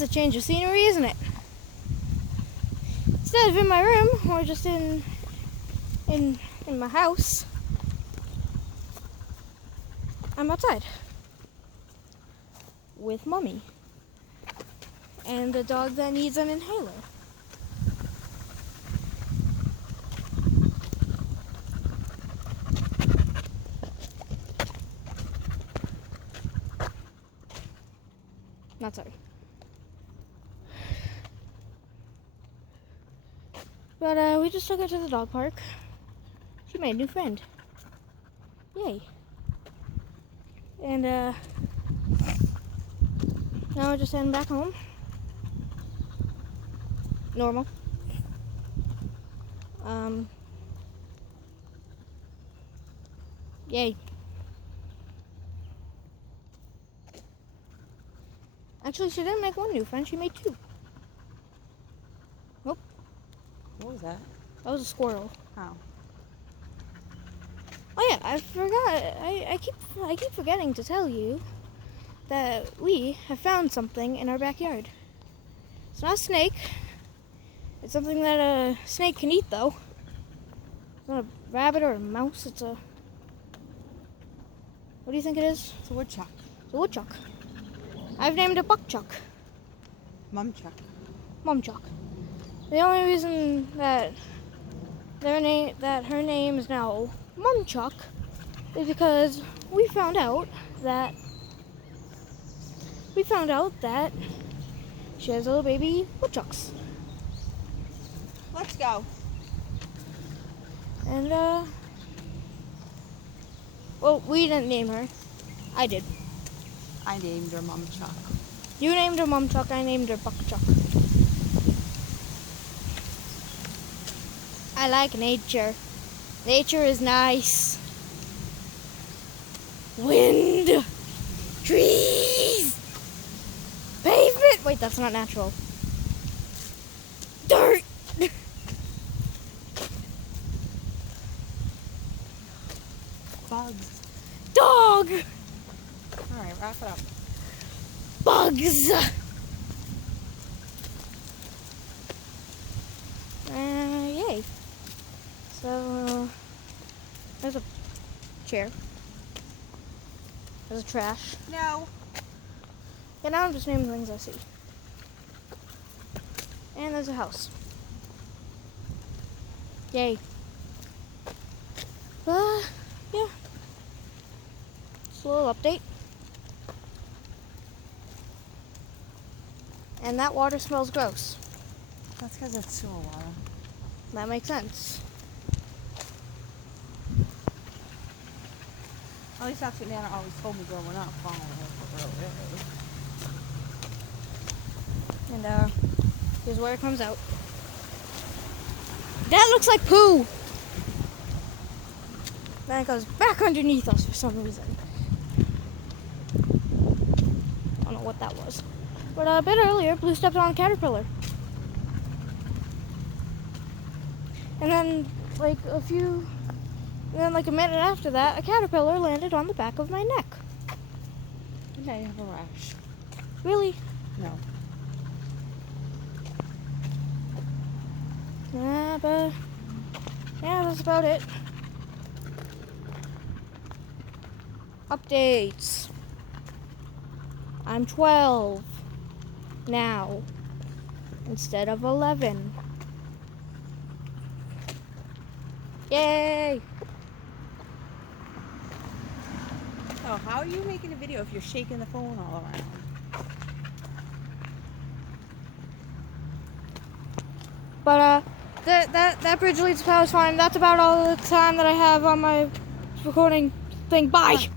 is a change of scenery, isn't it? Instead of in my room or just in my house, I'm outside with Mommy and a dog that needs an inhaler. Not sorry. But we just took her to the dog park. She made a new friend. Yay. And now we're just heading back home. Normal. Yay. Actually, she didn't make one new friend, she made two. Oh. What was that? That was a squirrel. Oh. Oh yeah, I forgot. I keep forgetting to tell you that we have found something in our backyard. It's not a snake. It's something that a snake can eat, though. It's not a rabbit or a mouse. It's a... What do you think it is? It's a woodchuck. It's a woodchuck. I've named it Buckchuck. Mumchuck. Mumchuck. The only reason that her name is now Mumchuck is because we found out that she has little baby woodchucks. Let's go. And well, we didn't name her. I did. I named her Mumchuck. You named her Mumchuck, I named her Buckchuck. I like nature. Nature is nice. Wind, trees, pavement. Wait, that's not natural. Dirt. Bugs. Dog. All right, wrap it up. Bugs. Yay. So, there's a chair. There's a trash. No. Yeah, now I'm just naming things I see. And there's a house. Yay. Yeah. Just a little update. And that water smells gross. That's because it's sewer water. That makes sense. At least that's what Nana always told me growing up. And here's where it comes out. That looks like poo! Then it goes back underneath us for some reason. I don't know what that was. But a bit earlier, Blue stepped on a caterpillar. And then, like a minute after that, a caterpillar landed on the back of my neck. Now you have a rash. Really? No. But yeah, that's about it. Updates. I'm 12 now instead of 11. Yay! So how are you making a video if you're shaking the phone all around? But that bridge leads to Palestine. That's about all the time that I have on my recording thing. Bye.